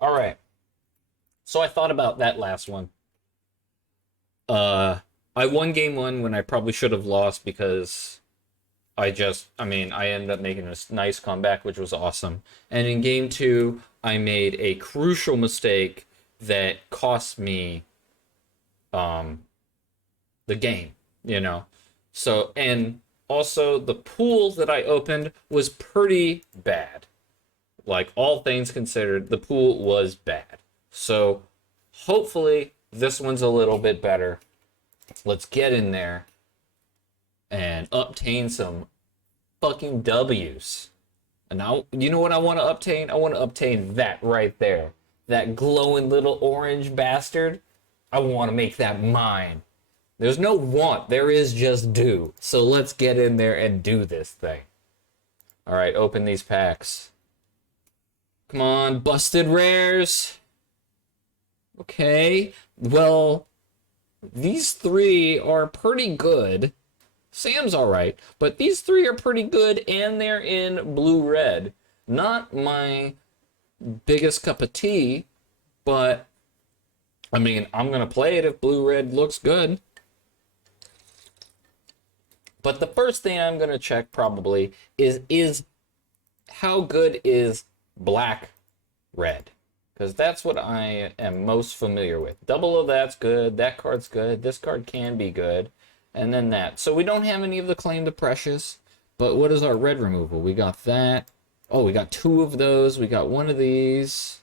All right. So I thought about that last one. I won game one when I probably should have lost because I ended up making a nice comeback, which was awesome. And in game two, I made a crucial mistake that cost me um, the game, you know? So, and also the pool that I opened was pretty bad. Like, all things considered, the pool was bad. So, hopefully, this one's a little bit better. Let's get in there and obtain some fucking W's. And now, you know what I want to obtain? I want to obtain that right there. That glowing little orange bastard. I want to make that mine. There's no want, there is just do. So let's get in there and do this thing. Alright, open these packs. Come on, busted rares. Okay, well, these three are pretty good. Sam's alright, but these three are pretty good, and they're in blue-red. Not my biggest cup of tea, but, I mean, I'm going to play it if blue-red looks good. But the first thing I'm going to check probably is how good is black-red? Because that's what I am most familiar with. Double of that's good, that card's good, this card can be good, and then that. So we don't have any of the Claim to Precious, but what is our red removal? We got that. Oh, we got two of those. We got one of these.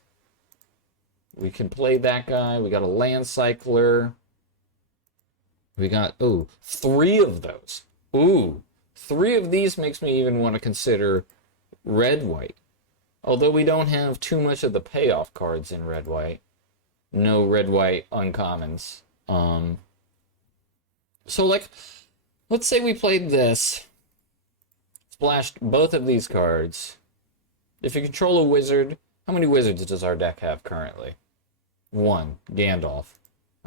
We can play that guy. We got a Land Cycler. We got, oh, three of those. Ooh, three of these makes me even want to consider red-white. Although we don't have too much of the payoff cards in red-white. No red-white uncommons. So, like, let's say we played this. Splashed both of these cards. If you control a wizard, how many wizards does our deck have currently? One. Gandalf.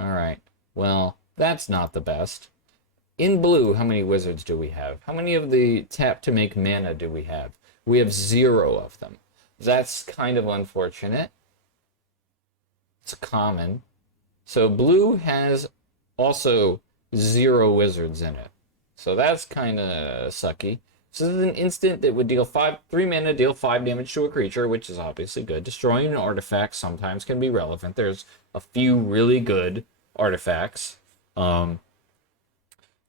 Alright. Well, that's not the best. In blue, how many wizards do we have? How many of the tap to make mana do we have? We have 0 of them. That's kind of unfortunate. It's common. So blue has also 0 wizards in it. So that's kind of sucky. So this is an instant that would deal 3 mana, deal 5 damage to a creature, which is obviously good. Destroying an artifact sometimes can be relevant. There's a few really good artifacts.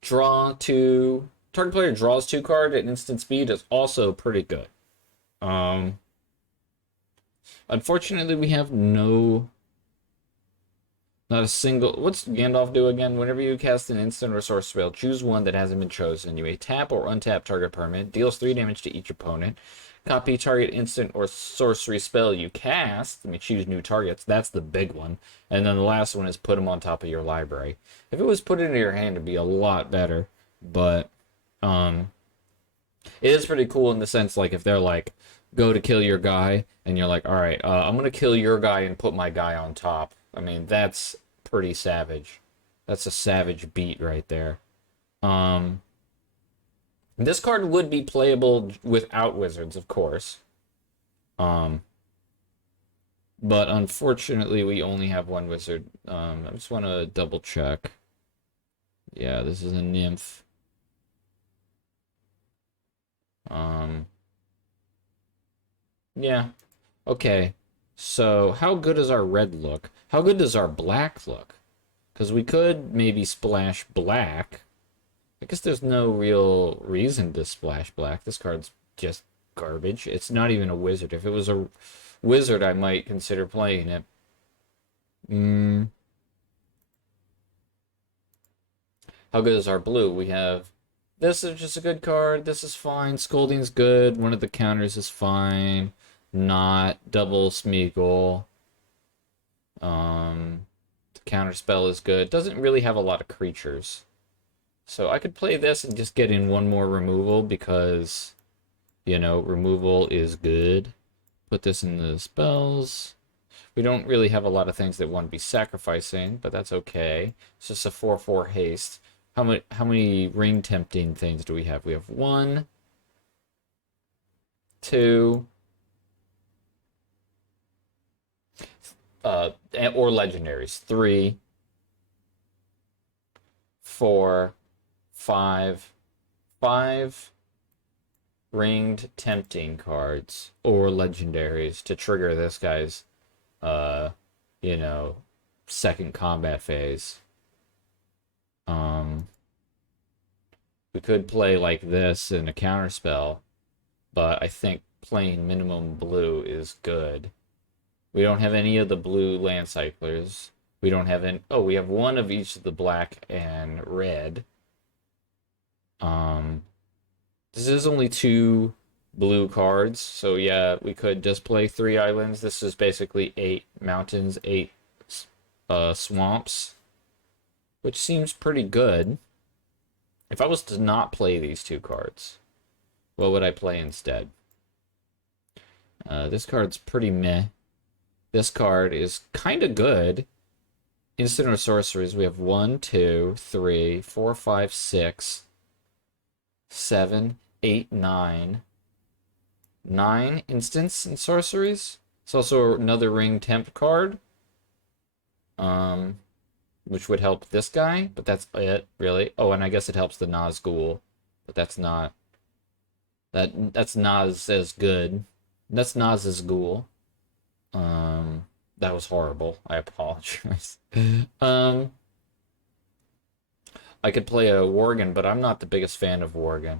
Draw 2. Target player draws 2 cards at instant speed is also pretty good. Unfortunately, we have not a single. What's Gandalf do again? Whenever you cast an instant or sorcery spell, choose one that hasn't been chosen. You may tap or untap target permanent, deals 3 damage to each opponent. Copy target instant or sorcery spell you cast. Let me choose new targets. That's the big one. And then the last one is put them on top of your library. If it was put into your hand, it'd be a lot better. But it is pretty cool in the sense, like, if they're like, go to kill your guy, and you're like, all right, I'm gonna kill your guy and put my guy on top. I mean, that's pretty savage. That's a savage beat right there. This card would be playable without wizards, of course. But unfortunately, we only have one wizard. I just want to double check. Yeah, this is a nymph. Yeah. Okay. So, how good does our red look? How good does our black look? Because we could maybe splash black. I guess there's no real reason to splash black. This card's just garbage. It's not even a wizard. If it was a wizard, I might consider playing it. How good is our blue? We have... This is just a good card. This is fine. Scolding's good. One of the counters is fine. Not double Smeagol. The counter spell is good. Doesn't really have a lot of creatures. So I could play this and just get in one more removal because, you know, removal is good. Put this in the spells. We don't really have a lot of things that want to be sacrificing, but that's okay. It's just a 4/4 haste. How many ring tempting things do we have? We have 1, 2. or legendaries. 3, 4, 5, 5 ringed tempting cards or legendaries to trigger this guy's, uh, you know, second combat phase. We could play like this in a counterspell, but I think playing minimum blue is good. We don't have any of the blue land cyclers. We don't have any. Oh, we have one of each of the black and red. Um, this is only 2 blue cards, so yeah, we could just play 3 islands. This is basically 8 mountains, 8 swamps, which seems pretty good. If I was to not play these 2 cards, what would I play instead? This card's pretty meh. This card is kind of good. Instant or sorceries, we have 1, 2, 3, 4, 5, 6, 7, 8, 9. 9 instants and sorceries. It's also another ring temp card. Which would help this guy, but that's it, really. Oh, and I guess it helps the Nazgul, but that's not that's Naz as good. That's Naz's ghoul. That was horrible. I apologize. um, I could play a Worgen, but I'm not the biggest fan of Worgen.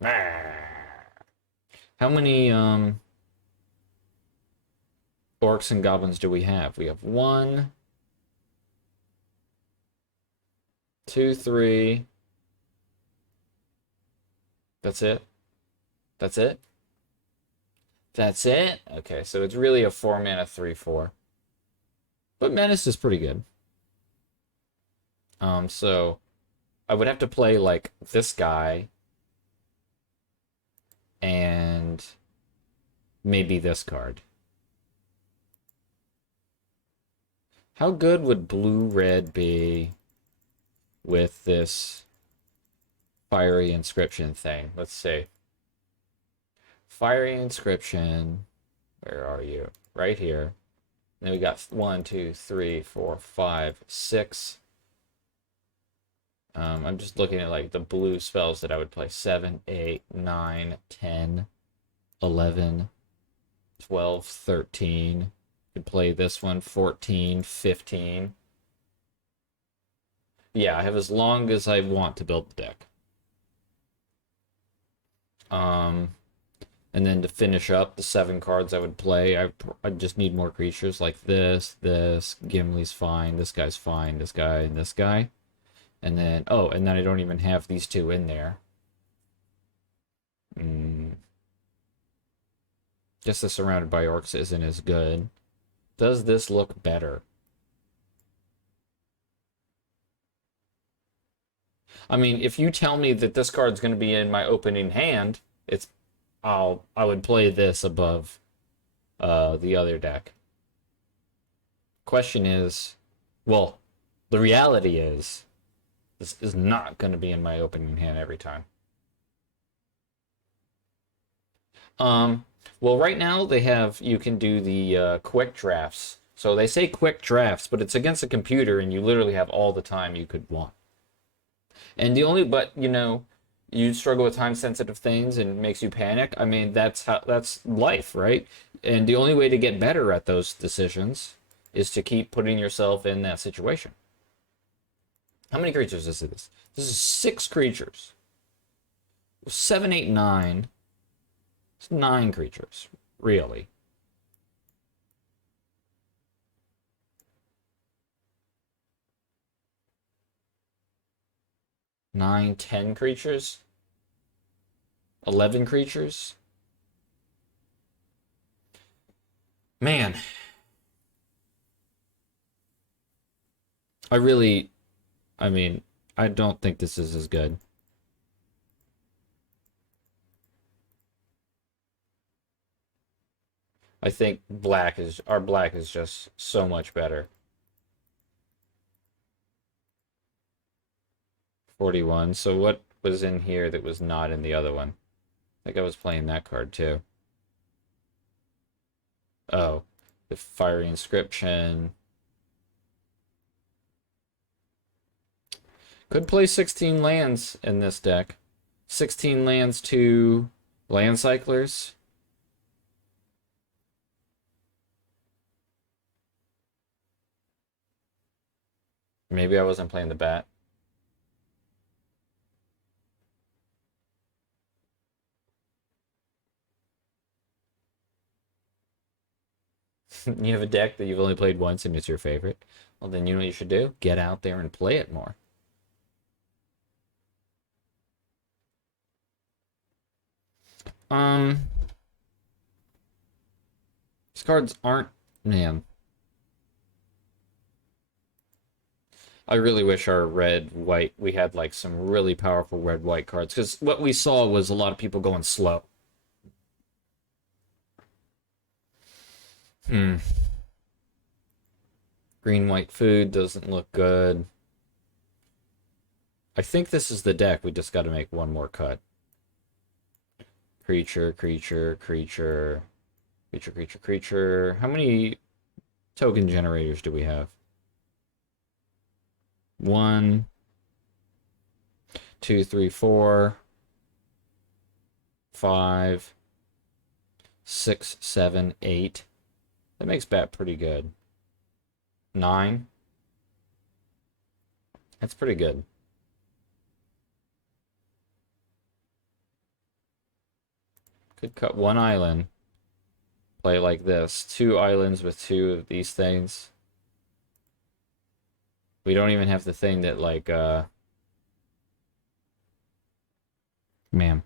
How many orcs and goblins do we have? We have 1, 2, 3. That's it? That's it? That's it? Okay, so it's really a 4 mana 3/4. But Menace is pretty good. So I would have to play like this guy and maybe this card. How good would blue-red be with this fiery inscription thing? Let's see. Fiery inscription. Where are you? Right here. Then we got 1, 2, 3, 4, 5, 6. I'm just looking at like the blue spells that I would play. 7, 8, 9, 10, 11, 12, 13. Could play this one, 14, 15. Yeah, I have as long as I want to build the deck. And then to finish up the 7 cards I would play, I just need more creatures like this, Gimli's fine, this guy's fine, this guy, and this guy. And then, oh, and then I don't even have these 2 in there. Guess the surrounded by orcs isn't as good. Does this look better? I mean, if you tell me that this card's going to be in my opening hand, I would play this above the other deck. Question is, well, the reality is this is not going to be in my opening hand every time. Well, right now they have, you can do the quick drafts. So they say quick drafts, but it's against a computer and you literally have all the time you could want. And but you struggle with time sensitive things and it makes you panic. I mean, that's life, right? And the only way to get better at those decisions is to keep putting yourself in that situation. How many creatures is this? This is 6 creatures. 7, 8, 9. It's 9 creatures, really. Nine, 10 creatures? 11 creatures? Man. I mean, I don't think this is as good. I think our black is just so much better. 41. So what was in here that was not in the other one? I think I was playing that card too. The Fiery Inscription. Could play 16 lands in this deck. 16 lands to land cyclers. Maybe I wasn't playing the bat. You have a deck that you've only played once and it's your favorite. Well, then you know what you should do? Get out there and play it more. These cards aren't, man. I really wish our red-white, we had like some really powerful red-white cards, because what we saw was a lot of people going slow. Green-white food doesn't look good. I think this is the deck. We just got to make one more cut. Creature, creature, creature, creature, creature, creature. How many token generators do we have? 1, 2, 3, 4, 5, 6, 7, 8. That makes bat pretty good. 9. That's pretty good. Could cut one island. Play like this. 2 islands with 2 of these things. We don't even have the thing that, like, man.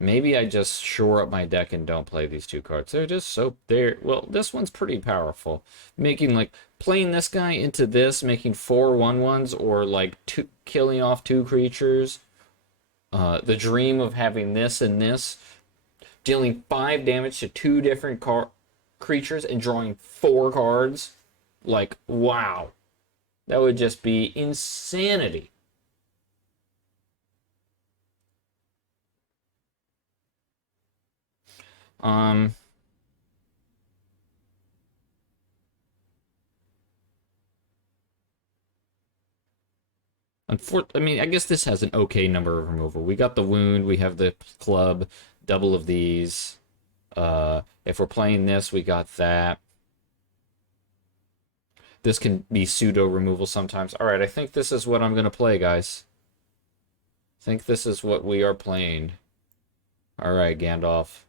Maybe I just shore up my deck and don't play these 2 cards. They're just so... Well, this one's pretty powerful. Making, like, playing this guy into this, making 4 1/1s, or, like, killing off 2 creatures. The dream of having this and this. Dealing 5 damage to 2 different creatures and drawing 4 cards. Like, wow. That would just be insanity. I mean, I guess this has an okay number of removal. We got the wound, we have the club, double of these. If we're playing this, we got that. This can be pseudo removal sometimes. All right, I think this is what I'm going to play, guys. I think this is what we are playing. All right, Gandalf.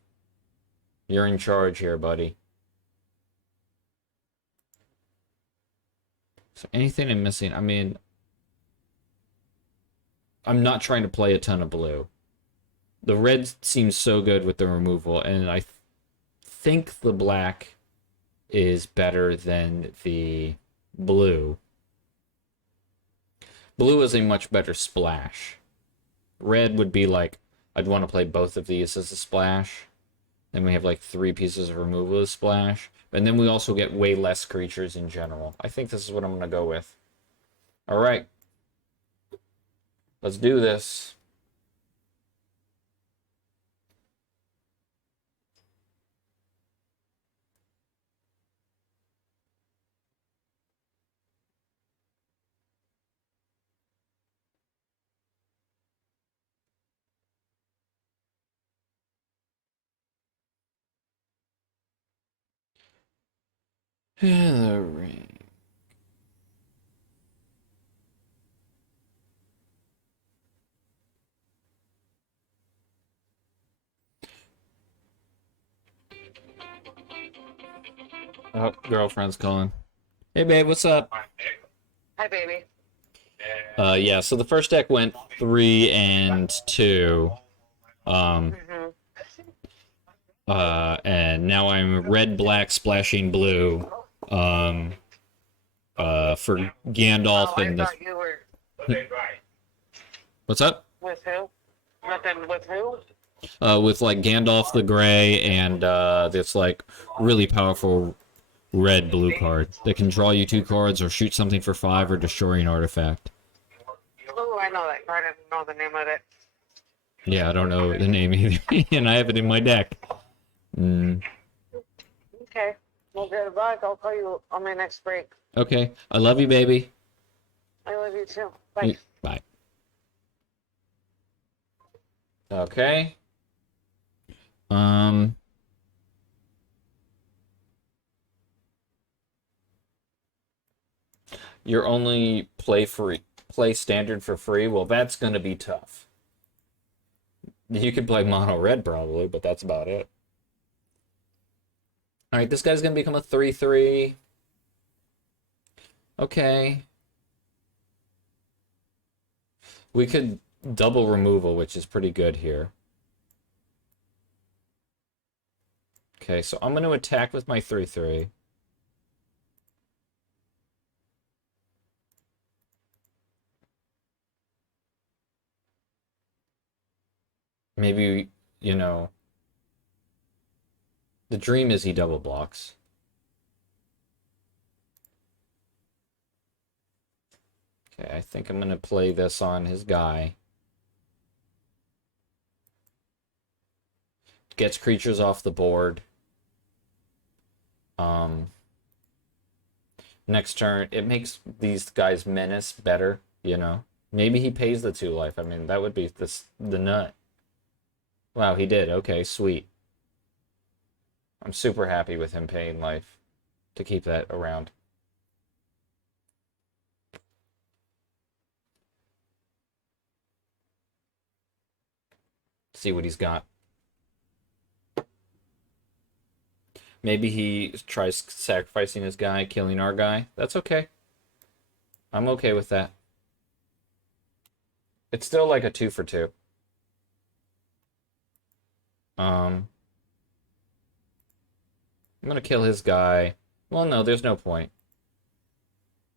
You're in charge here, buddy. So anything I'm missing? I mean, I'm not trying to play a ton of blue. The red seems so good with the removal, and I think the black is better than the blue. Blue is a much better splash. Red would be like, I'd want to play both of these as a splash. Then we have like 3 pieces of removal as splash. And then we also get way less creatures in general. I think this is what I'm going to go with. All right. Let's do this. The ring. Oh, girlfriend's calling. Hey, babe, what's up? Hi, baby. Yeah, so the first deck went 3 and 2. And now I'm red, black, splashing blue. For Gandalf I and the... thought you were What's up? with who? Nothing with who? With like Gandalf the Grey and this like really powerful red-blue card that can draw you 2 cards or shoot something for 5 or destroy an artifact. Oh, I know that card. I didn't know the name of it. Yeah, I don't know the name either, and I have it in my deck. Okay. Well, I'll get it back. I'll call you on my next break. Okay. I love you, baby. I love you too. Bye. Bye. Okay. Um. You're only play standard for free. Well, that's gonna be tough. You could play mono red probably, but that's about it. All right, this guy's gonna become a 3/3. Okay. We could double removal, which is pretty good here. Okay, so I'm gonna attack with my 3/3. Maybe, you know, the dream is he double blocks. Okay, I think I'm gonna play this on his guy. Gets creatures off the board. Next turn, it makes these guys menace better, you know? Maybe he pays the 2 life. I mean, that would be the nut. Wow, he did. Okay, sweet. I'm super happy with him paying life to keep that around. See what he's got. Maybe he tries sacrificing his guy, killing our guy. That's okay. I'm okay with that. It's still like a 2 for 2. I'm gonna kill his guy. Well, no, there's no point.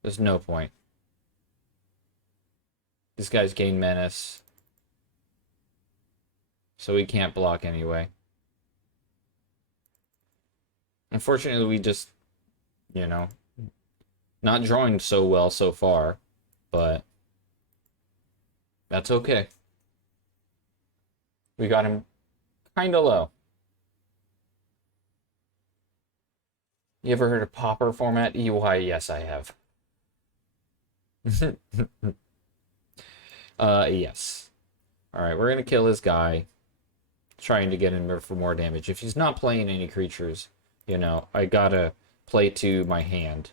There's no point. These guys gain menace. So he can't block anyway. Unfortunately, we just, you know, not drawing so well so far, but that's okay. We got him kind of low. You ever heard of Popper format? Why, yes, I have. Yes. Alright, we're gonna kill this guy. Trying to get him for more damage. If he's not playing any creatures, you know, I gotta play to my hand.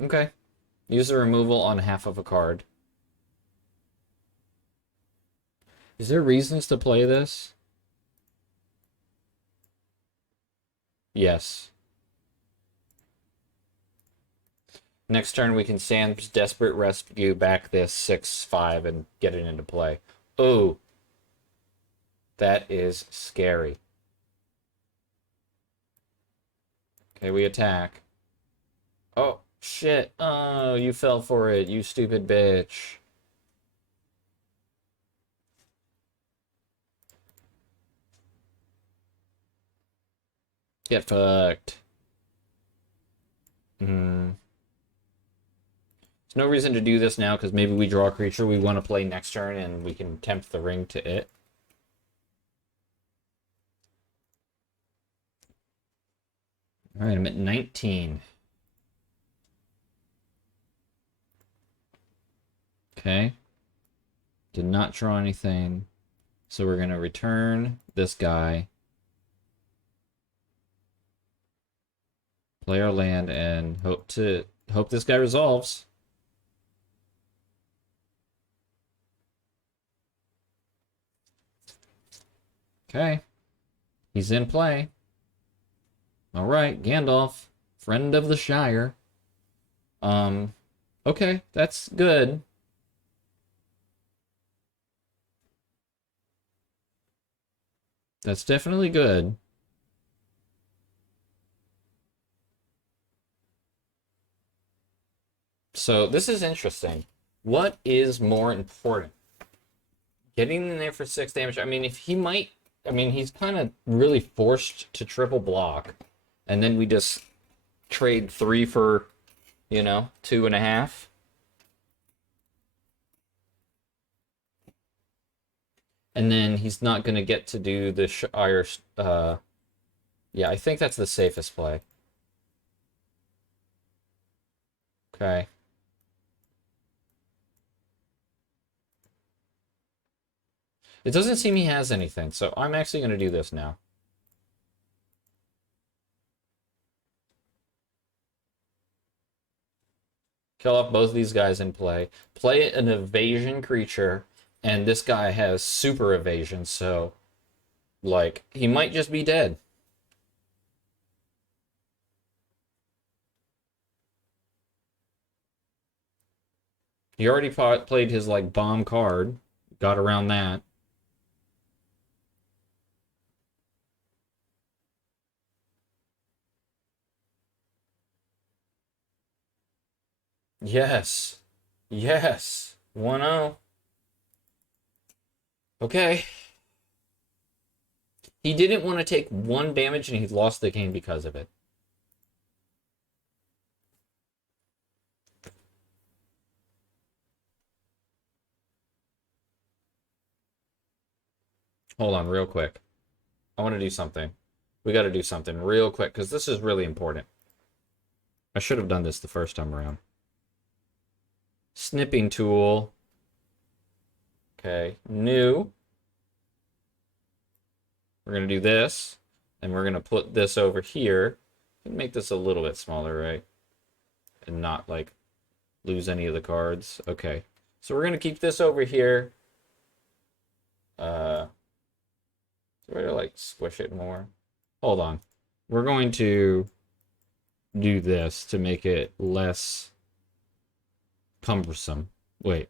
Okay. Use the removal on half of a card. Is there reasons to play this? Yes. Next turn, we can Sam's Desperate Rescue back this 6/5 and get it into play. Oh, that is scary. Okay, we attack. Oh, shit. Oh, you fell for it, you stupid bitch. Get fucked. Hmm. There's no reason to do this now because maybe we draw a creature we want to play next turn and we can tempt the ring to it. Alright, I'm at 19. Okay. Did not draw anything. So we're going to return this guy. Play our land and hope this guy resolves. Okay. He's in play. Alright, Gandalf. Friend of the Shire. Okay, that's good. That's definitely good. So this is interesting. What is more important? Getting in there for 6 damage. I mean, he's kind of really forced to triple block. And then we just trade 3 for, 2.5. And then he's not going to get to do the Shire. Yeah, I think that's the safest play. Okay. It doesn't seem he has anything, so I'm actually going to do this now. Kill off both these guys in play. Play an evasion creature, and this guy has super evasion, so, like, he might just be dead. He already played his, like, bomb card. Got around that. Yes. Yes. 1-0. Okay. He didn't want to take 1 damage, and he lost the game because of it. Hold on, real quick. I want to do something. We got to do something real quick, because this is really important. I should have done this the first time around. Snipping tool. Okay, new. We're going to do this, and we're going to put this over here. Make this a little bit smaller, right? And not, like, lose any of the cards. Okay, so we're going to keep this over here. We're going to, like, squish it more. Hold on. We're going to do this to make it less cumbersome. Wait.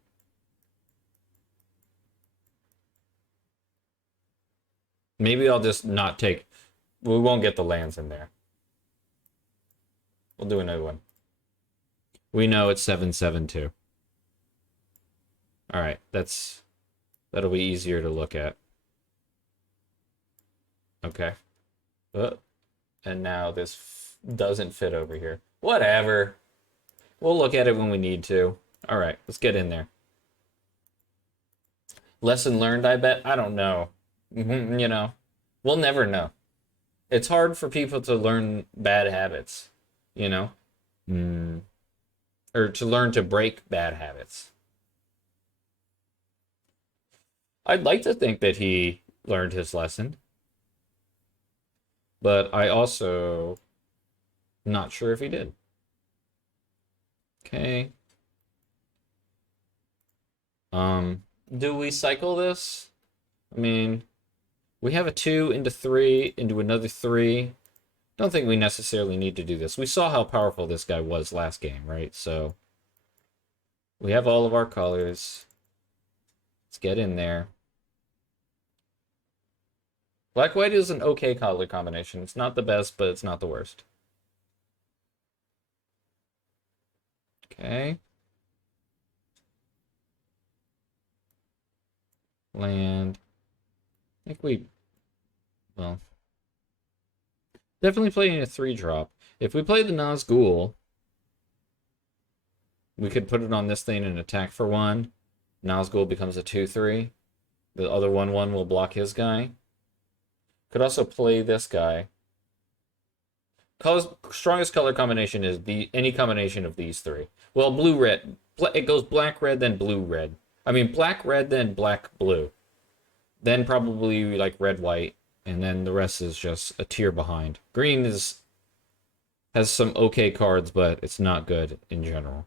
Maybe I'll just not take... We won't get the lands in there. We'll do another one. We know it's 7/7/2. Alright, that'll be easier to look at. Okay. And now this doesn't fit over here. Whatever. We'll look at it when we need to. Alright, let's get in there. Lesson learned, I bet? I don't know. You know, we'll never know. It's hard for people to learn bad habits, you know? Or to learn to break bad habits. I'd like to think that he learned his lesson. But I also not sure if he did. Okay. Do we cycle this? I mean, we have a 2 into 3 into another 3. Don't think we necessarily need to do this. We saw how powerful this guy was last game, right? So we have all of our colors. Let's get in there. Black-white is an okay color combination. It's not the best, but it's not the worst. Okay. Land. I think we... Well... Definitely playing a 3-drop. If we play the Nazgul, we could put it on this thing and attack for 1. Nazgul becomes a 2/3. The other 1/1 will block his guy. Could also play this guy. Strongest color combination is any combination of these 3. Well, blue-red. It goes black-red, then blue-red. I mean, black-red, then black-blue. Then probably, like, red-white. And then the rest is just a tier behind. Green has some okay cards, but it's not good in general.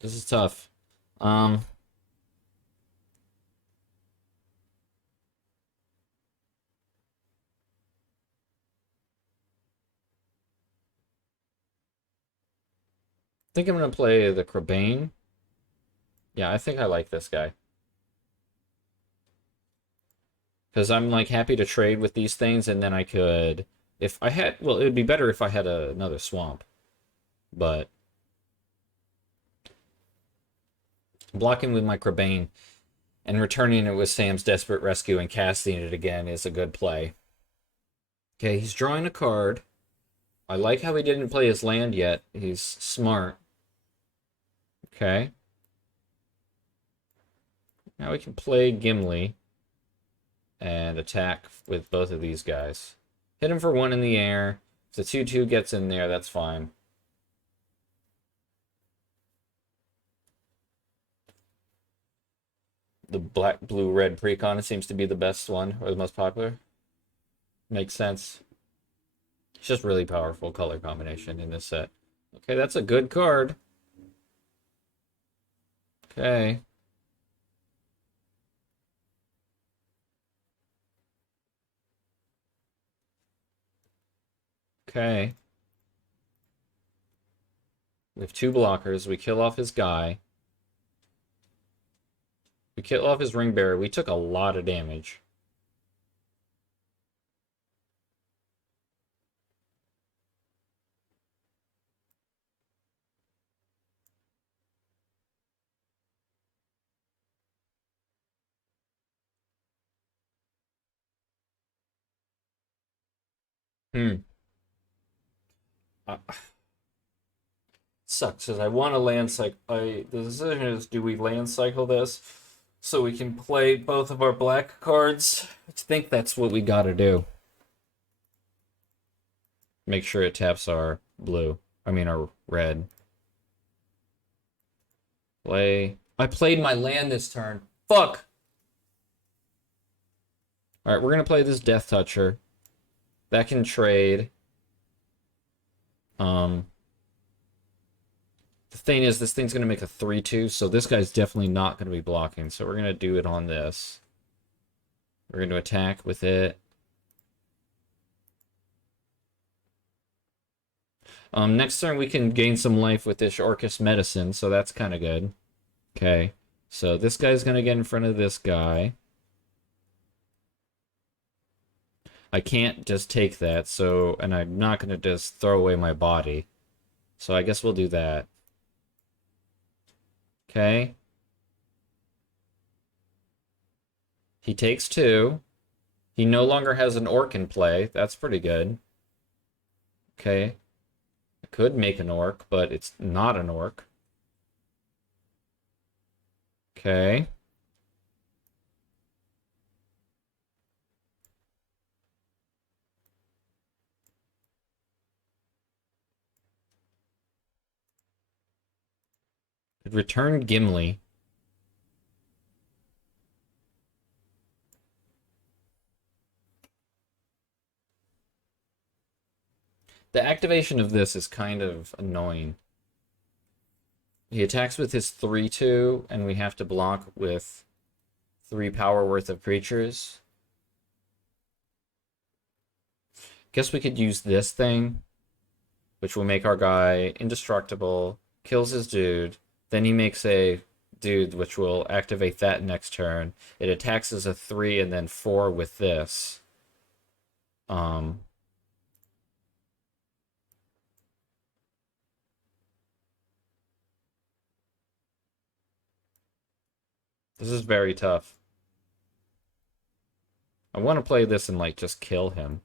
This is tough. I think I'm going to play the Crabane. Yeah, I think I like this guy. Because I'm, like, happy to trade with these things, and then I could... If I had... Well, it would be better if I had another swamp. But... Blocking with my Crabane and returning it with Sam's Desperate Rescue and casting it again is a good play. Okay, he's drawing a card. I like how he didn't play his land yet. He's smart. Okay. Now we can play Gimli and attack with both of these guys. Hit him for 1 in the air. If the 2/2 gets in there, that's fine. The black, blue, red precon seems to be the best one, or the most popular. Makes sense. It's just really powerful color combination in this set. Okay, that's a good card. Okay. Okay. We have 2 blockers. We kill off his guy. We kill off his ring bearer. We took a lot of damage. Hmm. Sucks because I want to land cycle. The decision is, do we land cycle this so we can play both of our black cards? I think that's what we got to do. Make sure it taps our blue. I mean our red. Play. I played my land this turn. Fuck. All right, we're gonna play this Death Toucher. That can trade. The thing is, this thing's going to make a 3/2, so this guy's definitely not going to be blocking. So we're going to do it on this. We're going to attack with it. Next turn we can gain some life with this Orcus Medicine, so that's kind of good. Okay, so this guy's going to get in front of this guy. I can't just take that, so, and I'm not going to just throw away my body. So I guess we'll do that. Okay. He takes 2. He no longer has an orc in play. That's pretty good. Okay. I could make an orc, but it's not an orc. Okay. Return Gimli. The activation of this is kind of annoying. He attacks with his 3/2, and we have to block with 3 power worth of creatures. Guess we could use this thing, which will make our guy indestructible, kills his dude, then he makes a dude which will activate that next turn. It attacks as a 3 and then 4 with this. This is very tough. I want to play this and like just kill him,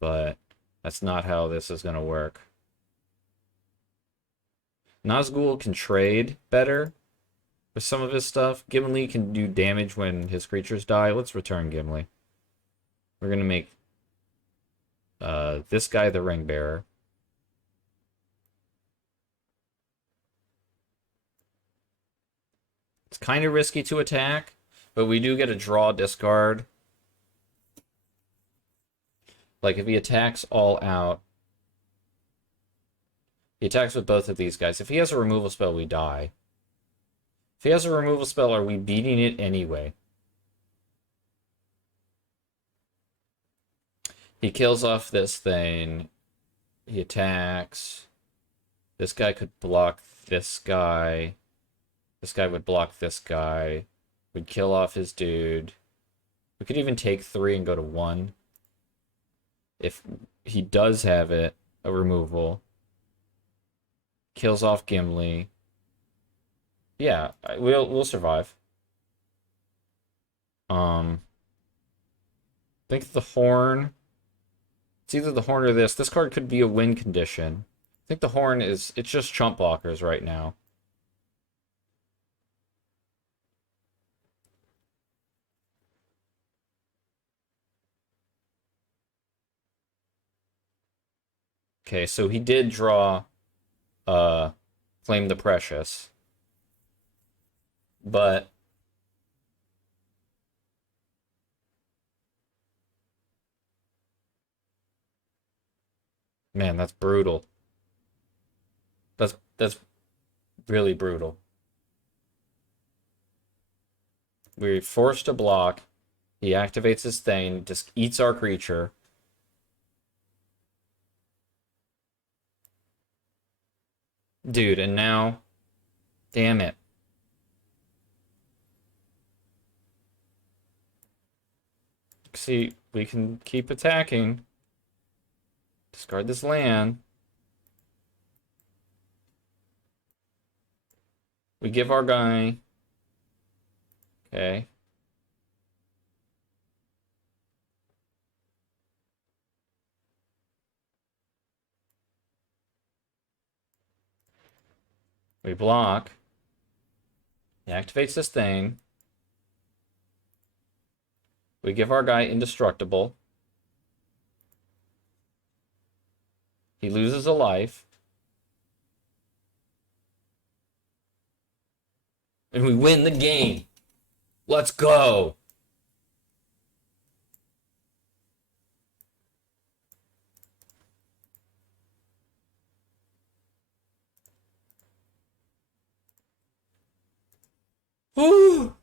but that's not how this is going to work. Nazgul can trade better with some of his stuff. Gimli can do damage when his creatures die. Let's return Gimli. We're going to make this guy the ring bearer. It's kind of risky to attack, but we do get a draw discard. Like if he attacks all out, he attacks with both of these guys. If he has a removal spell, we die. If he has a removal spell, are we beating it anyway? He kills off this thing. He attacks. This guy could block this guy. This guy would block this guy. We'd kill off his dude. We could even take 3 and go to 1. If he does have it, a removal. Kills off Gimli. Yeah, we'll survive. I think the horn. It's either the horn or this. This card could be a win condition. I think the horn is. It's just chump blockers right now. Okay, so he did draw Claim the Precious. But man, that's brutal. That's really brutal. We're forced to block. He activates his thing, just eats our creature. Dude, and now, damn it. See, we can keep attacking. Discard this land. We give our guy. Okay. We block. He activates this thing. We give our guy indestructible. He loses a life. And we win the game. Let's go. Woo!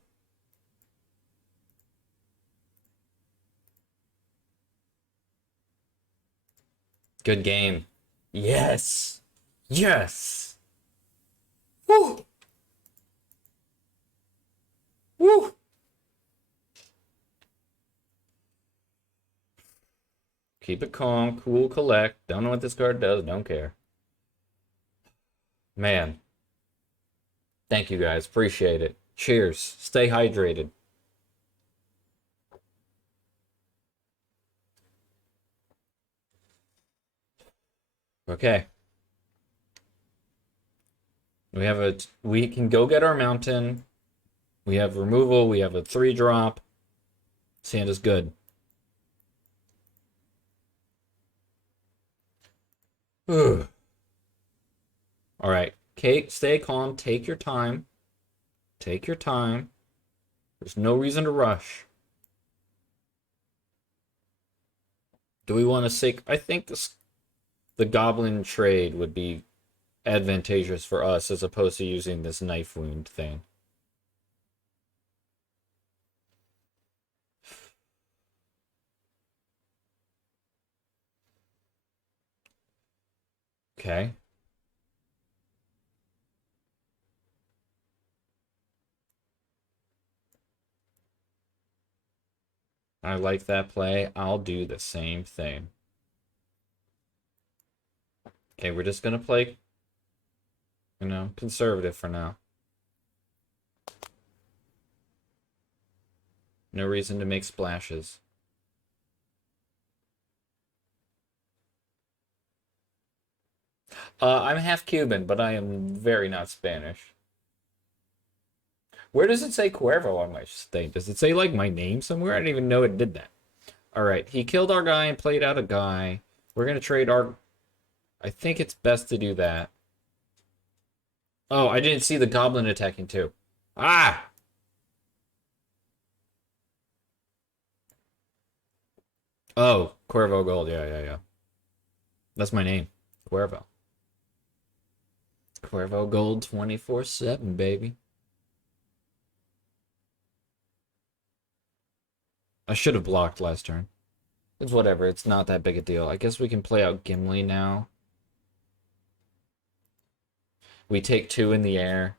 Good game. Yes. Yes. Woo. Woo. Keep it calm, cool, collect. Don't know what this card does, don't care. Man. Thank you guys. Appreciate it. Cheers. Stay hydrated. Okay. We can go get our mountain. We have removal, we have a 3-drop. Santa's good. All right. Kate, stay calm. Take your time. Take your time. There's no reason to rush. Do we want to seek? I think the goblin trade would be advantageous for us as opposed to using this knife wound thing. Okay. I like that play. I'll do the same thing. Okay, we're just gonna play, conservative for now. No reason to make splashes. I'm half Cuban, but I am very not Spanish. Where does it say Cuervo on my thing? Does it say, like, my name somewhere? I didn't even know it did that. Alright, he killed our guy and played out a guy. We're gonna trade our... I think it's best to do that. Oh, I didn't see the goblin attacking too. Ah! Oh, Cuervo Gold. Yeah. That's my name. Cuervo. Cuervo Gold 24/7, baby. I should have blocked last turn. It's whatever. It's not that big a deal. I guess we can play out Gimli now. We take 2 in the air.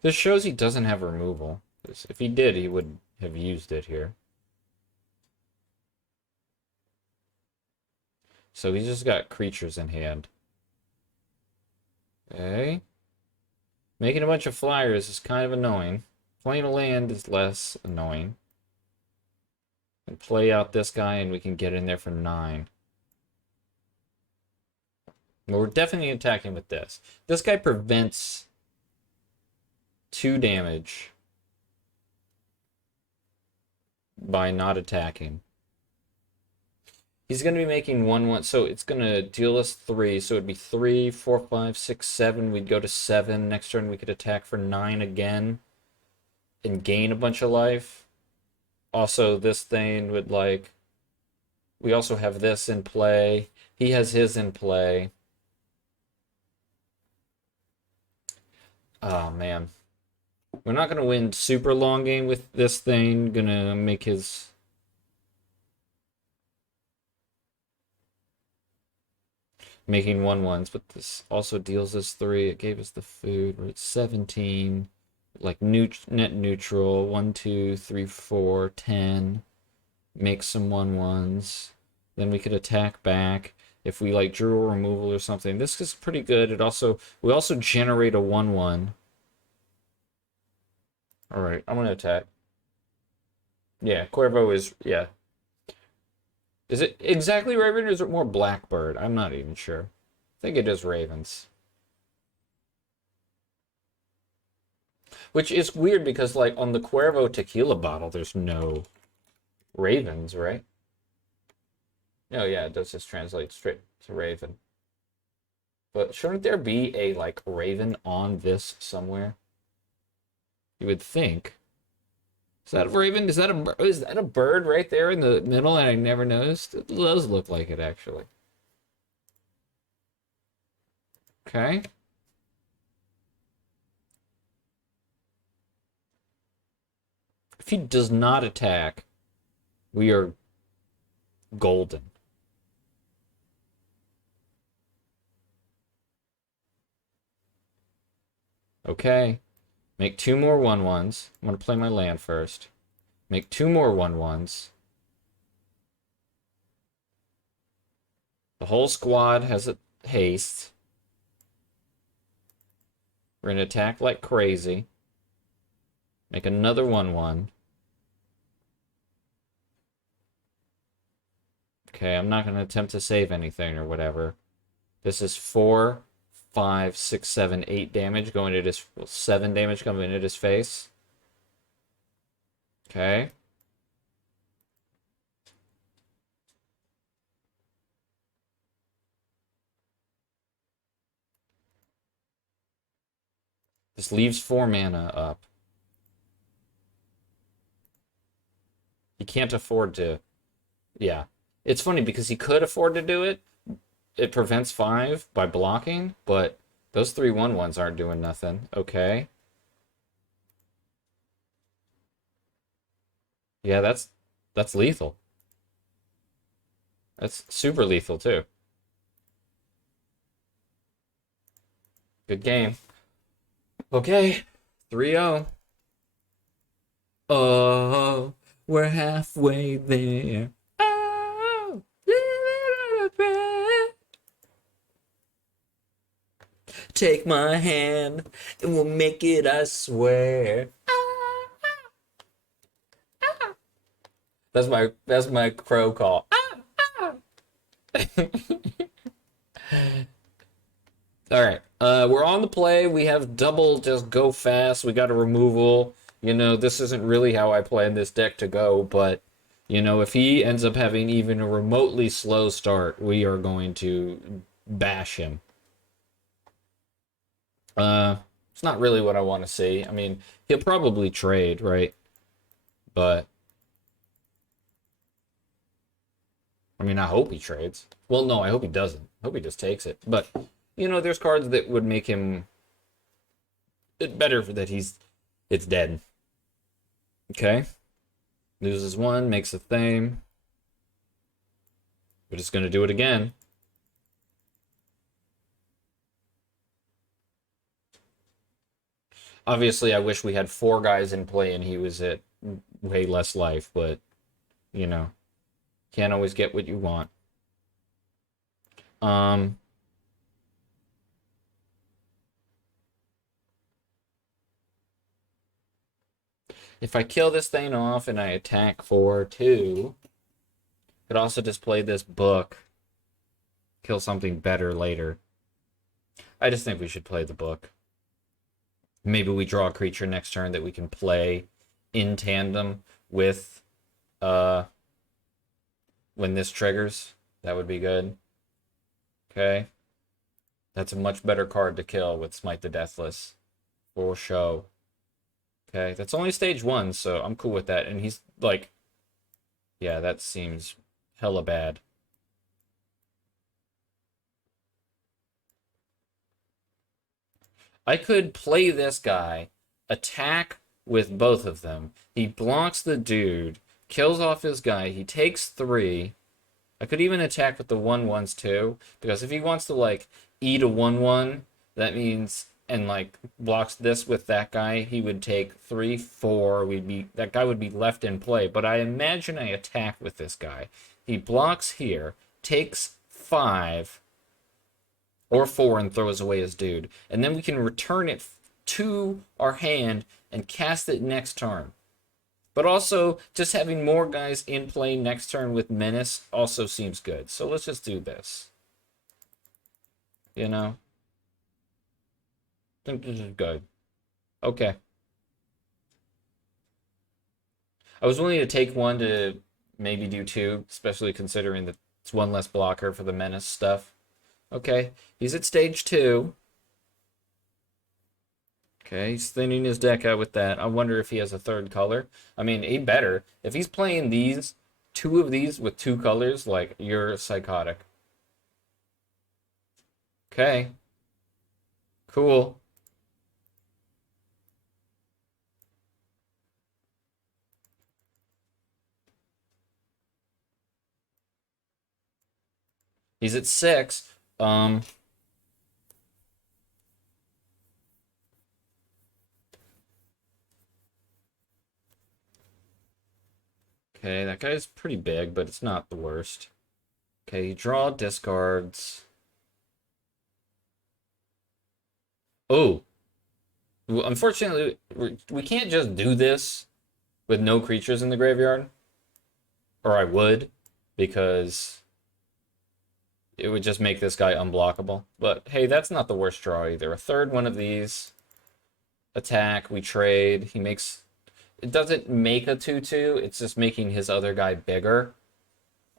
This shows he doesn't have removal. If he did, he would have used it here. So he's just got creatures in hand. Okay. Making a bunch of flyers is kind of annoying. Playing a land is less annoying. And play out this guy and we can get in there for 9. Well, we're definitely attacking with this. This guy prevents 2 damage by not attacking. He's going to be making 1/1, so it's going to deal us 3. So it'd be 3, 4, 5, 6, 7. We'd go to 7. Next turn we could attack for 9 again and gain a bunch of life. Also, this thing would like... We also have this in play. He has his in play. Oh, man. We're not going to win super long game with this thing. Gonna make his... Making 1/1s, but this also deals us 3. It gave us the food. We're at 17. Like net neutral. 1, 2, 3, 4, 10. Make some 1/1s. Then we could attack back. If we like drew a removal or something. This is pretty good. We also generate a 1/1. Alright, I'm gonna attack. Yeah, Cuervo is, yeah. Is it exactly Raven or is it more Blackbird? I'm not even sure. I think it is Ravens. Which is weird because, like, on the Cuervo tequila bottle, there's no Ravens, right? Oh, yeah, it does just translate straight to Raven. But shouldn't there be a, like, Raven on this somewhere? You would think. Is that a raven? Is that a bird right there in the middle and I never noticed? It does look like it, actually. Okay. If he does not attack, we are golden. Okay. Make 2 more 1/1s. I'm going to play my land first. Make 2 more 1/1s. The whole squad has a haste. We're going to attack like crazy. Make another 1/1. Okay, I'm not going to attempt to save anything or whatever. This is 4, 5, 6, 7, 8 damage going into his... 7 damage coming into his face. Okay. This leaves 4 mana up. He can't afford to... Yeah. It's funny because he could afford to do it. It prevents 5 by blocking, but those 3 1/1s aren't doing nothing. Okay. Yeah, that's lethal. That's super lethal too. Good game. Okay. 3-0. Oh, we're halfway there. Oh, take my hand and we'll make it, I swear. That's my crow call. All right. We're on the play. We have double just go fast. We got a removal. You know, this isn't really how I planned this deck to go, but you know, if he ends up having even a remotely slow start, we are going to bash him. It's not really what I want to see. I mean, he'll probably trade, right? But I mean, I hope he trades. Well, no, I hope he doesn't. I hope he just takes it. But you know, there's cards that would make him better for that it's dead. Okay. Loses 1, makes a thing. We're just gonna do it again. Obviously, I wish we had 4 guys in play and he was at way less life, but you know, can't always get what you want. If I kill this thing off and I attack for 2, could also display this book. Kill something better later. I just think we should play the book. Maybe we draw a creature next turn that we can play in tandem with when this triggers. That would be good. Okay. That's a much better card to kill with Smite the Deathless. For show. Okay, that's only stage 1, so I'm cool with that. And he's like, yeah, that seems hella bad. I could play this guy, attack with both of them. He blocks the dude, kills off his guy, he takes 3. I could even attack with the 1/1s too, because if he wants to like eat a 1/1, that means and like blocks this with that guy, he would take 3, 4. That guy would be left in play. But I imagine I attack with this guy. He blocks here, takes 5 or 4 and throws away his dude. And then we can return it to our hand and cast it next turn. But also, just having more guys in play next turn with Menace also seems good. So let's just do this. You know? I think this is good. Okay. I was willing to take 1 to maybe do 2, especially considering that it's 1 less blocker for the Menace stuff. Okay, he's at stage 2. Okay, he's thinning his deck out with that. I wonder if he has a 3rd color. I mean, he better. If he's playing these, 2 of these with 2 colors, like, you're psychotic. Okay. Cool. He's at 6. Okay, that guy's pretty big, but it's not the worst. Okay, draw discards. Oh, well, unfortunately, we can't just do this with no creatures in the graveyard. Or I would, because it would just make this guy unblockable. But hey, that's not the worst draw either. A 3rd one of these. Attack, we trade. He makes... It doesn't make a 2/2, it's just making his other guy bigger.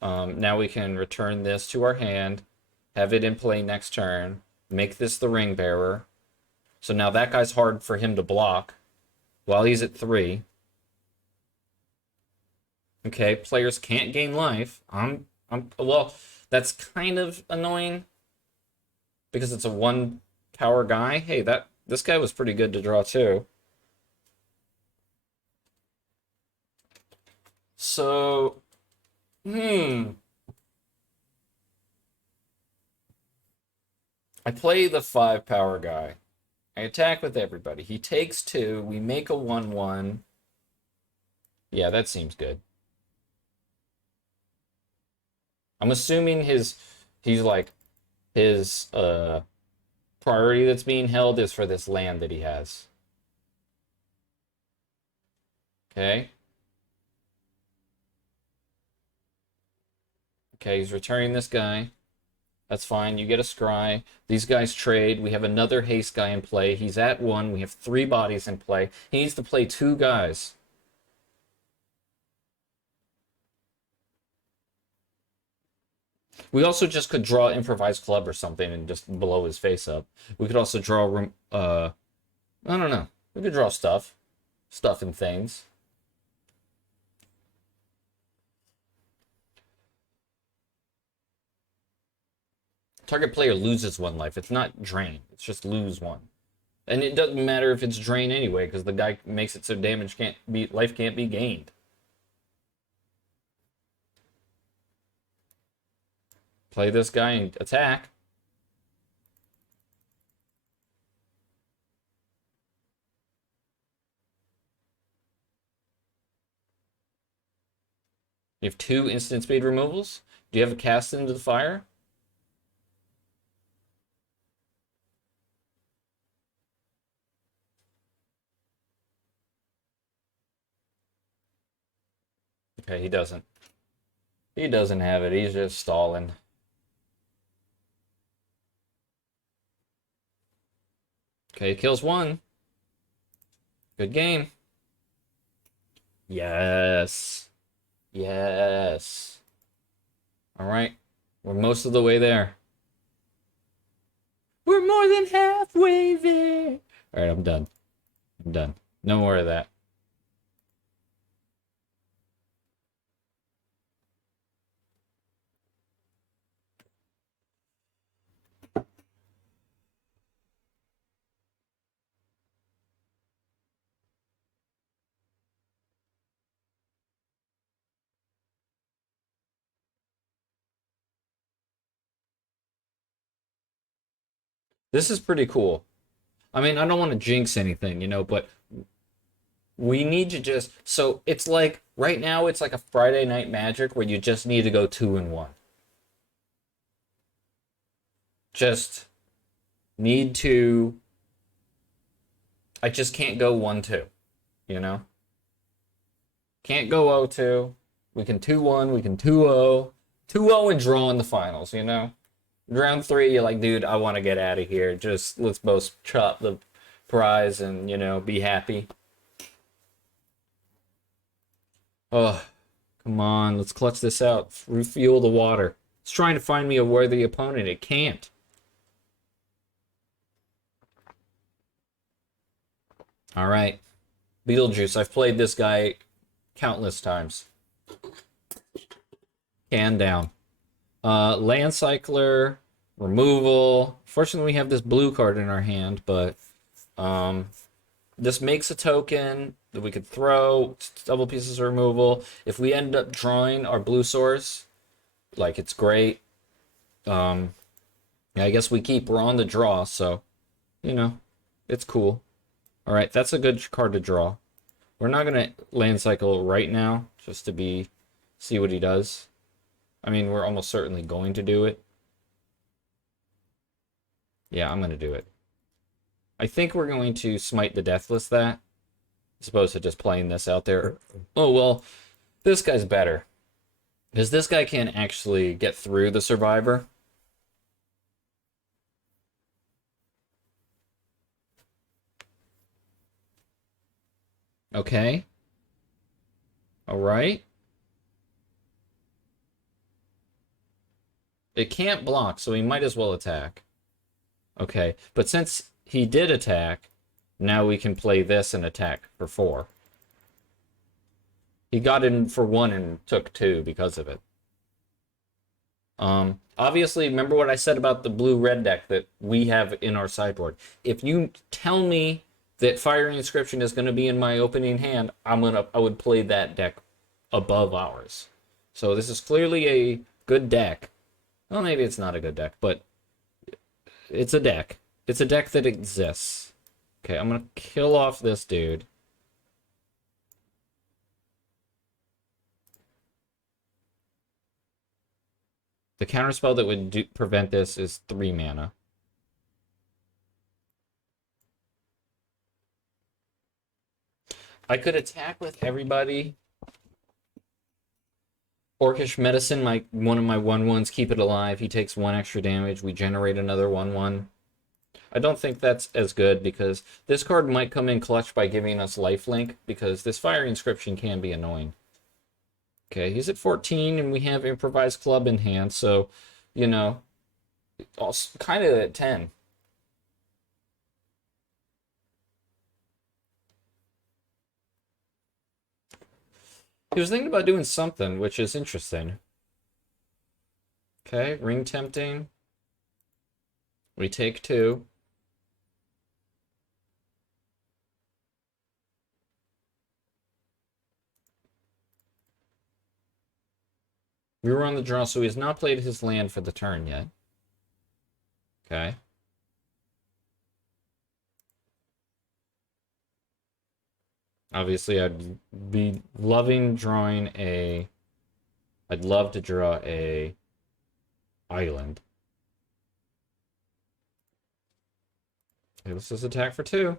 Now we can return this to our hand, have it in play next turn, make this the ring bearer. So now that guy's hard for him to block while he's at 3. Okay, players can't gain life. Well, that's kind of annoying because it's a 1 power guy. Hey, this guy was pretty good to draw too. So, I play the 5 power guy. I attack with everybody. He takes 2. We make a 1/1. Yeah, that seems good. I'm assuming he's like his priority that's being held is for this land that he has. Okay. Okay, he's returning this guy. That's fine. You get a scry. These guys trade. We have another haste guy in play. He's at 1. We have 3 bodies in play. He needs to play 2 guys. We also just could draw improvised club or something and just blow his face up. We could also draw I don't know. We could draw stuff and things. Target player loses 1 life. It's not drain. It's just lose 1. And it doesn't matter if it's drain anyway, because the guy makes it so life can't be gained. Play this guy and attack. You have 2 instant speed removals. Do you have a cast into the fire? Okay, he doesn't. He doesn't have it. He's just stalling. Okay, kills one. Good game. Yes. Yes. All right. We're most of the way there. We're more than halfway there. All right, I'm done. I'm done. No more of that. This is pretty cool. I mean, I don't want to jinx anything, but we need to just so it's like right now it's like a Friday night magic where you just need to go 2-1. Just need to I just can't go 1-2, you know? Can't go 0-2. We can 2-1, we can 2-0. 2-0 and draw in the finals. Round 3, you're like, dude, I want to get out of here. Just let's both chop the prize and, be happy. Oh, come on, let's clutch this out. Refuel the water. It's trying to find me a worthy opponent. It can't. All right. Beetlejuice. I've played this guy countless times. Can down. Land Cycler, removal. Fortunately, we have this blue card in our hand, but this makes a token that we could throw. Double pieces of removal. If we end up drawing our blue source, like it's great. I guess we keep. We're on the draw, so it's cool. All right, that's a good card to draw. We're not gonna land cycle right now, just to see what he does. I mean, we're almost certainly going to do it. Yeah, I'm gonna do it. I think we're going to smite the Deathless that, as opposed to just playing this out there. Oh, well, this guy's better. Because this guy can actually get through the Survivor. Okay. All right. It can't block, so he might as well attack. Okay, but since he did attack, now we can play this and attack for 4. He got in for 1 and took 2 because of it. Obviously, remember what I said about the blue-red deck that we have in our sideboard. If you tell me that Fiery Inscription is going to be in my opening hand, I would play that deck above ours. So this is clearly a good deck. Well, maybe it's not a good deck, but it's a deck. It's a deck that exists. Okay, I'm going to kill off this dude. The counterspell that would prevent this is 3 mana. I could attack with everybody. Orcish Medicine, one of my 1/1s, keep it alive. He takes 1 extra damage. We generate another 1/1. I don't think that's as good because this card might come in clutch by giving us lifelink because this Fire Inscription can be annoying. Okay, he's at 14 and we have Improvised Club in hand, so, kind of at 10. He was thinking about doing something, which is interesting. Okay, Ring Tempting. We take 2. We were on the draw, so he has not played his land for the turn yet. Okay. Obviously, I'd be loving drawing I'd love to draw a island. Okay, let's just attack for 2.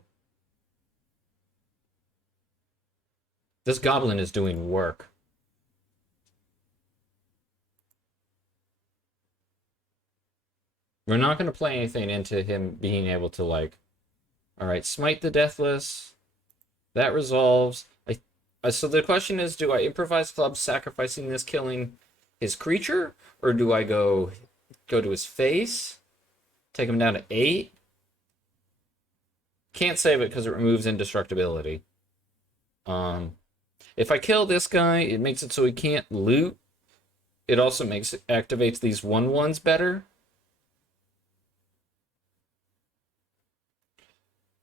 This goblin is doing work. We're not going to play anything into him being able to, All right, smite the deathless. That resolves. So the question is, do I improvise club sacrificing this, killing his creature, or do I go to his face, take him down to 8? Can't save it because it removes indestructibility. If I kill this guy, it makes it so he can't loot. It also activates these 1/1s better.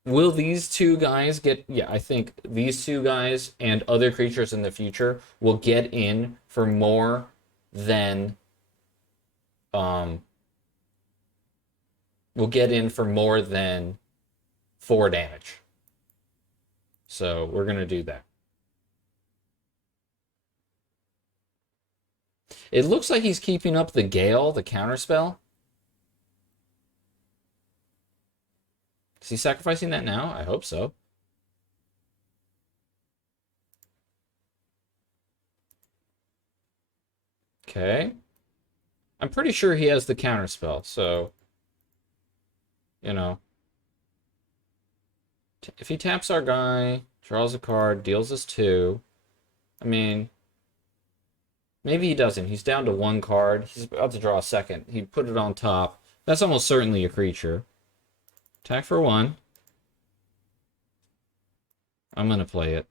Will these two guys get... Yeah, I think these two guys and other creatures in the future will get in for more than... will get in for more than 4 damage. So we're going to do that. It looks like he's keeping up the Gale, the counterspell. Is he sacrificing that now? I hope so. Okay. I'm pretty sure he has the counterspell, so... You know. If he taps our guy, draws a card, deals us 2... I mean... Maybe he doesn't. He's down to 1 card. He's about to draw a second. He put it on top. That's almost certainly a creature. Attack for 1. I'm going to play it.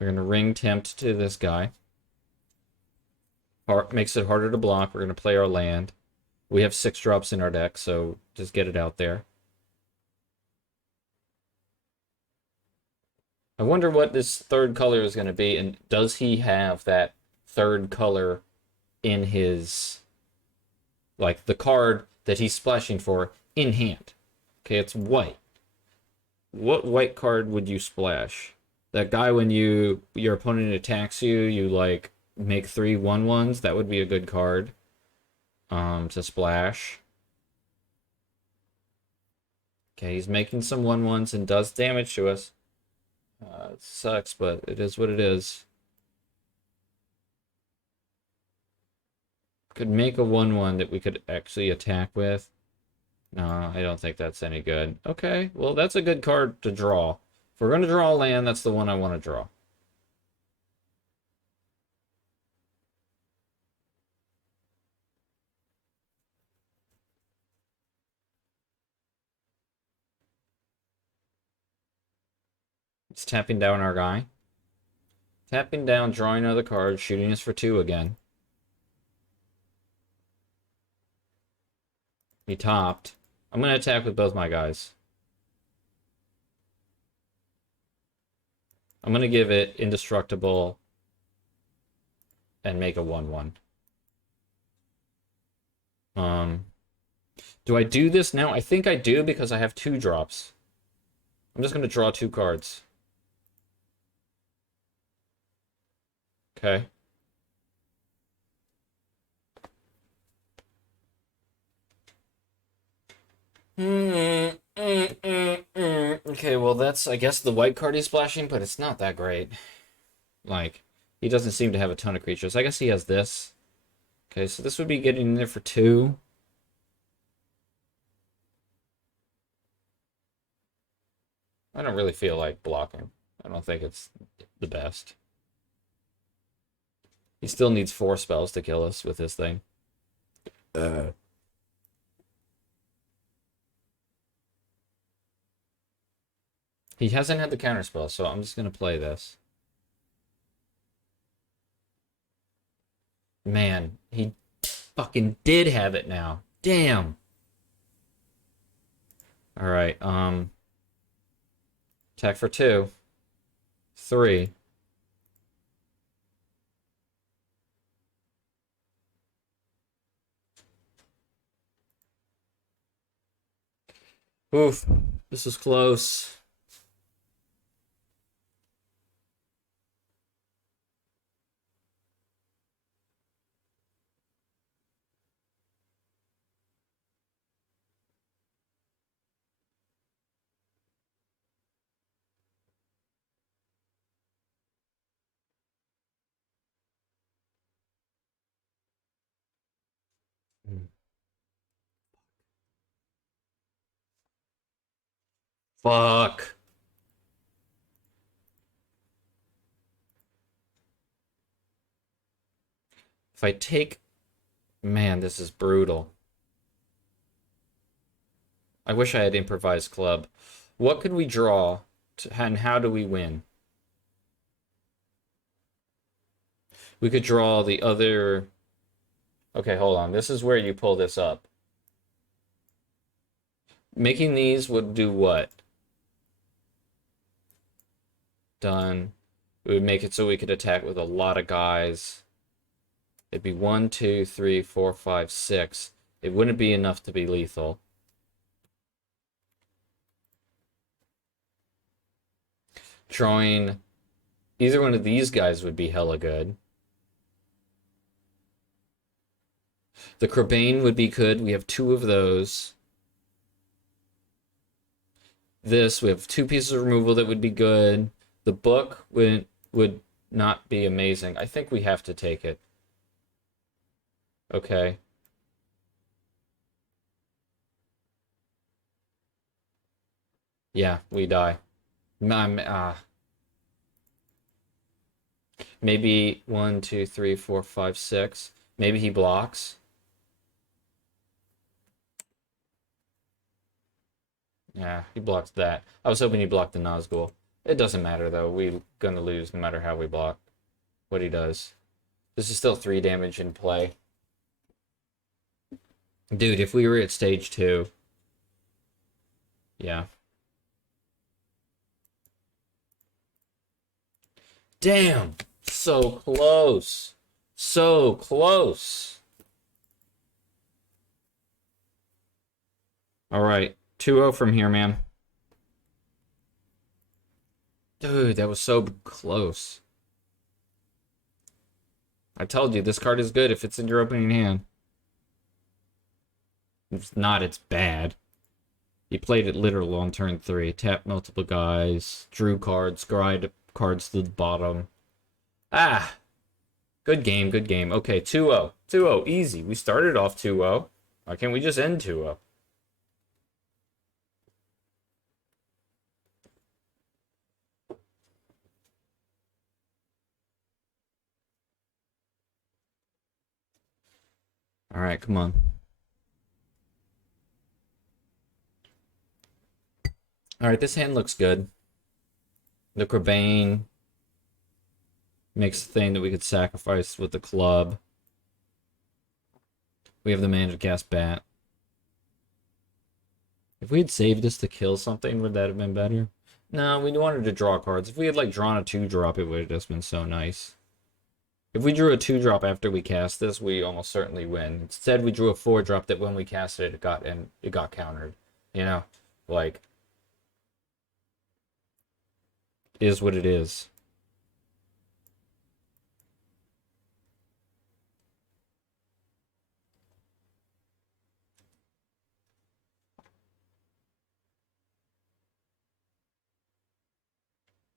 We're going to ring tempt to this guy. Makes it harder to block. We're going to play our land. We have 6 drops in our deck, so just get it out there. I wonder what this 3rd color is going to be, and does he have that 3rd color in his... Like, the card that he's splashing for in hand. Okay, it's white. What white card would you splash? That guy when your opponent attacks you, you, like, make 3 1/1s? That would be a good card to splash. Okay, he's making some 1/1s and does damage to us. It sucks, but it is what it is. Could make a 1/1 that we could actually attack with. No, I don't think that's any good. Okay, well, that's a good card to draw. If we're going to draw a land, that's the one I want to draw. It's tapping down our guy. Tapping down, drawing another card, shooting us for 2 again. He topped. I'm going to attack with both my guys. I'm going to give it indestructible and make a 1/1. Do I do this now? I think I do because I have 2 drops. I'm just going to draw 2 cards. Okay. Okay, well, that's, I guess, the white card he's splashing, but it's not that great. Like, he doesn't seem to have a ton of creatures. I guess he has this. Okay, so this would be getting in there for 2. I don't really feel like blocking. I don't think it's the best. He still needs 4 spells to kill us with this thing. He hasn't had the counterspell, so I'm just going to play this. Man, he fucking did have it now. Damn. Alright, attack for 2. 3. Oof. This is close. Fuck. If I take... Man, this is brutal. I wish I had improvised club. What could we draw, and how do we win? We could draw the other... Okay, hold on. This is where you pull this up. Making these would do what? Done. It would make it so we could attack with a lot of guys. It'd be 1, 2, 3, 4, 5, 6. It wouldn't be enough to be lethal. Drawing either one of these guys would be hella good. The Crabane would be good. We have 2 of those. This, we have 2 pieces of removal that would be good. The book would not be amazing. I think we have to take it. Okay. Yeah, we die. Maybe 1, 2, 3, 4, 5, 6. Maybe he blocks. Yeah, he blocks that. I was hoping he blocked the Nazgul. It doesn't matter though. We're gonna lose no matter how we block what he does. This is still 3 damage in play. Dude, if we were at stage 2. Yeah. Damn! So close. So close. Alright. 2-0 from here, man. Dude, that was so close. I told you, this card is good if it's in your opening hand. If it's not, it's bad. He played it literal on turn 3. Tap multiple guys. Drew cards. Grind cards to the bottom. Ah! Good game, good game. Okay, 2-0. 2-0, easy. We started off 2-0. Why can't we just end 2-0? Alright, come on. Alright, this hand looks good. The Crabane makes the thing that we could sacrifice with the club. We have the mana to cast Bat. If we had saved this to kill something, would that have been better? No, we wanted to draw cards. If we had, like, drawn a 2-drop, it would have just been so nice. If we drew a 2-drop after we cast this, we almost certainly win. Instead, we drew a 4-drop that when we cast it, it got countered. You know? Like, is what it is.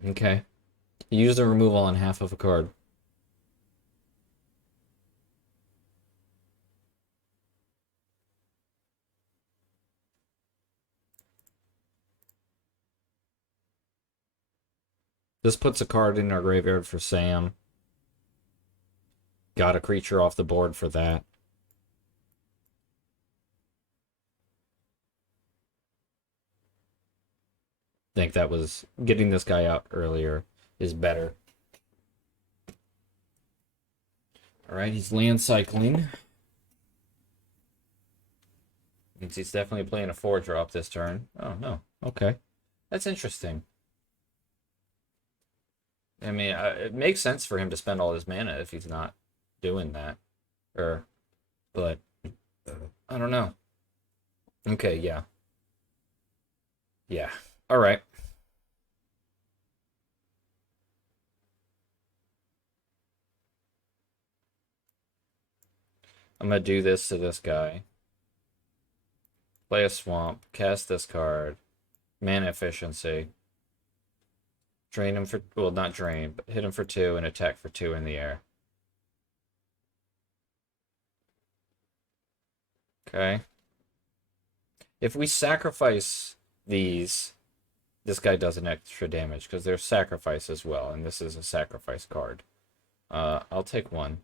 Okay. Use the removal on half of a card. This puts a card in our graveyard for Sam. Got a creature off the board for that. Think that was getting this guy out earlier is better. Alright, he's land cycling. Means he's definitely playing a 4-drop this turn. Oh, no. Okay. That's interesting. I mean, it makes sense for him to spend all his mana if he's not doing that. But, I don't know. Okay, yeah. Yeah. Alright. I'm gonna do this to this guy. Play a swamp. Cast this card. Mana efficiency. Drain him for... Well, not drain, but hit him for 2 and attack for 2 in the air. Okay. If we sacrifice these, This guy does an extra damage because there's sacrifice as well, and this is a sacrifice card. I'll take one.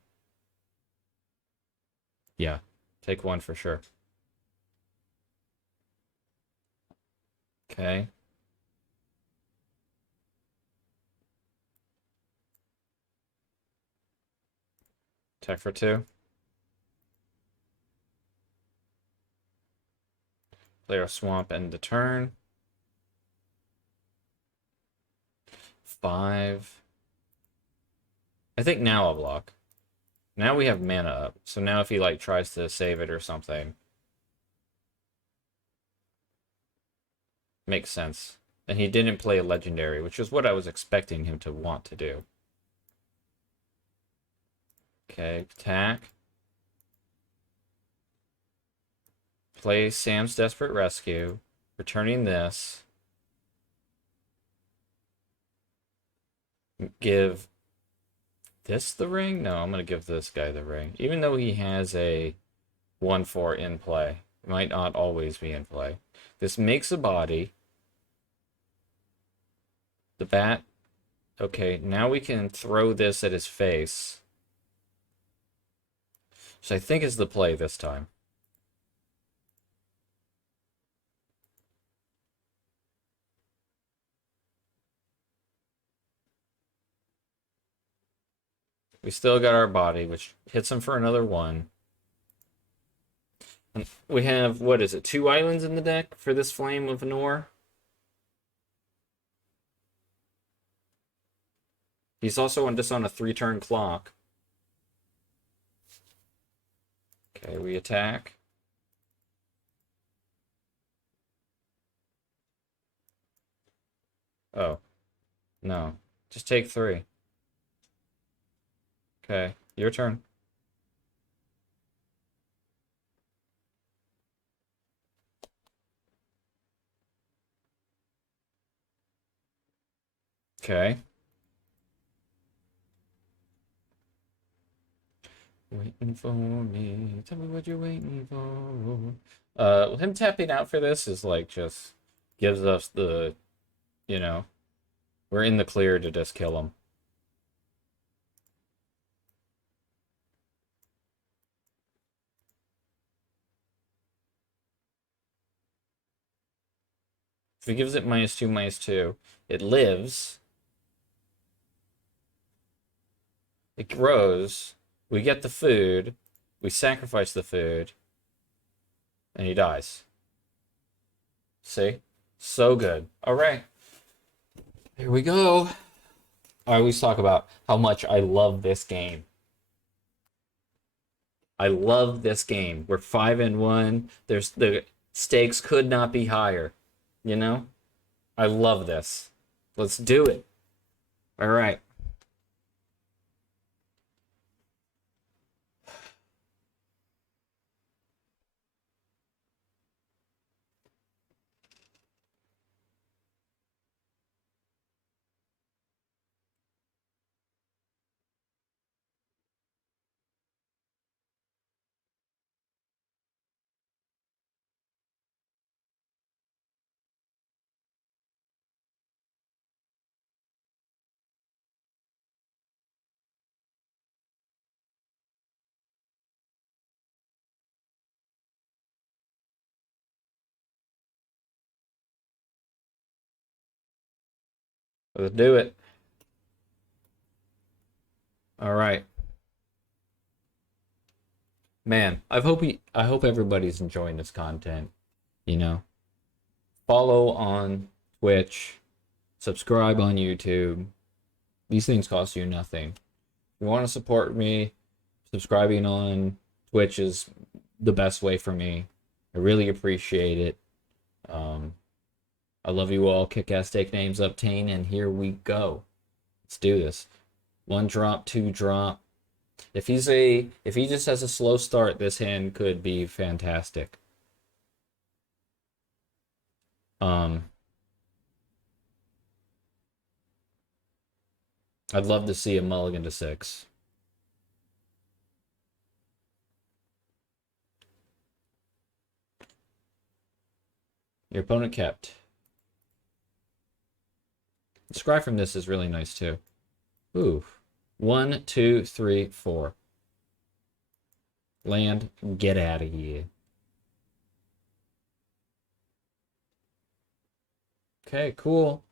Yeah, take one for sure. Okay. Attack for 2. Play our swamp, end the turn. 5. I think now I'll block. Now we have mana up, so now if he like tries to save it or something, makes sense. And he didn't play a legendary, which is what I was expecting him to want to do. Okay, attack. Play Sam's Desperate Rescue, returning this. Give this the ring? No, I'm going to give this guy the ring. Even though he has a 1/4 in play. It might not always be in play. This makes a body. The bat. Okay, now we can throw this at his face. So I think is the play this time. We still got our body, which hits him for another 1. And we have, what is it, 2 islands in the deck for this Flame of Anor? He's also just on a 3-turn clock. Okay, we attack. Oh, no. Just take 3. Okay, your turn. Okay. Waiting for me. Tell me what you're waiting for. Him tapping out for this is like just gives us the, you know, we're in the clear to just kill him. If he gives it -2/-2, it lives. It grows. We get the food. We sacrifice the food. And he dies. See? So good. All right. Here we go. I always talk about how much I love this game. I love this game. We're 5-1. There's the stakes could not be higher. You know? I love this. Let's do it. All right. Let's do it. All right. Man, I hope everybody's enjoying this content, you know. Follow on Twitch, subscribe on YouTube. These things cost you nothing. If you want to support me, subscribing on Twitch is the best way for me. I really appreciate it. I love you all. Kick-ass take names obtain, and here we go. Let's do this. 1 drop, 2 drop. If he just has a slow start, this hand could be fantastic. I'd love to see a mulligan to 6. Your opponent kept. Scry from this is really nice too. Ooh. 1, 2, 3, 4. Land, get out of here. Okay, cool.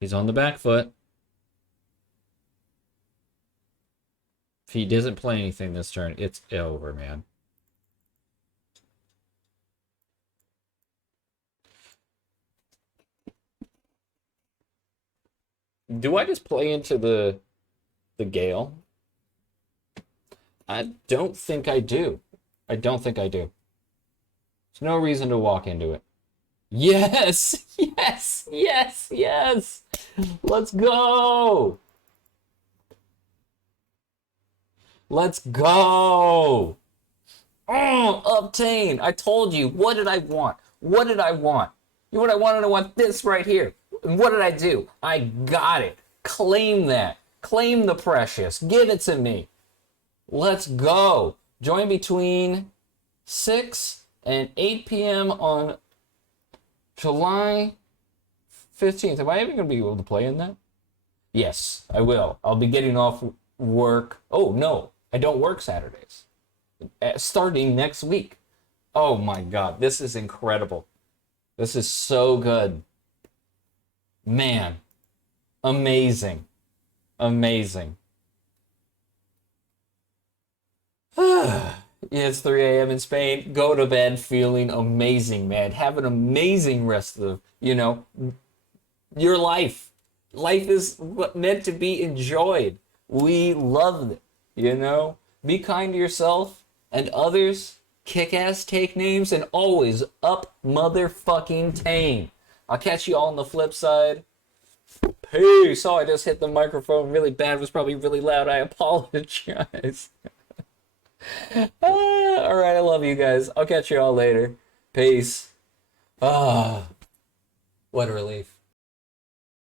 He's on the back foot. If he doesn't play anything this turn, it's over, man. Do I just play into the Gale? I don't think I do. I don't think I do. There's no reason to walk into it. Yes! Yes! Yes! Yes! Let's go! Let's go! Oh, obtain! I told you. What did I want? What did I want? You know what I wanted? I want this right here. And what did I do? I got it. Claim that. Claim the precious. Give it to me. Let's go. Join between 6 and 8 p.m. on July 15th. Am I even going to be able to play in that? Yes, I will. I'll be getting off work. Oh, no. I don't work Saturdays. Starting next week. Oh, my God. This is incredible. This is so good. Man. Amazing. Amazing. Yeah, it's 3 a.m. in Spain. Go to bed feeling amazing, man. Have an amazing rest of, your life. Life is meant to be enjoyed. We love it, Be kind to yourself and others. Kick ass, take names, and always up motherfucking tame. I'll catch you all on the flip side. Peace. Oh, I just hit the microphone really bad. It was probably really loud. I apologize. All right, I love you guys. I'll catch you all later. Peace. Ah, what a relief.